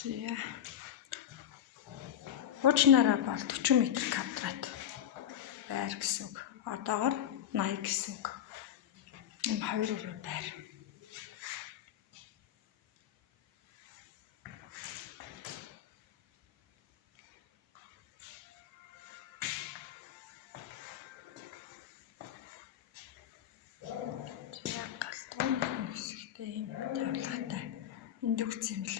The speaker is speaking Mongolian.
За. Хуучнараа бол 40 м². Байр гэсэн үг. Одоогоор 80 гэсэн үг. Энэ 2 байр. Яг галт хэсэгтэй юм тавилгатай. Энд үгц юм л.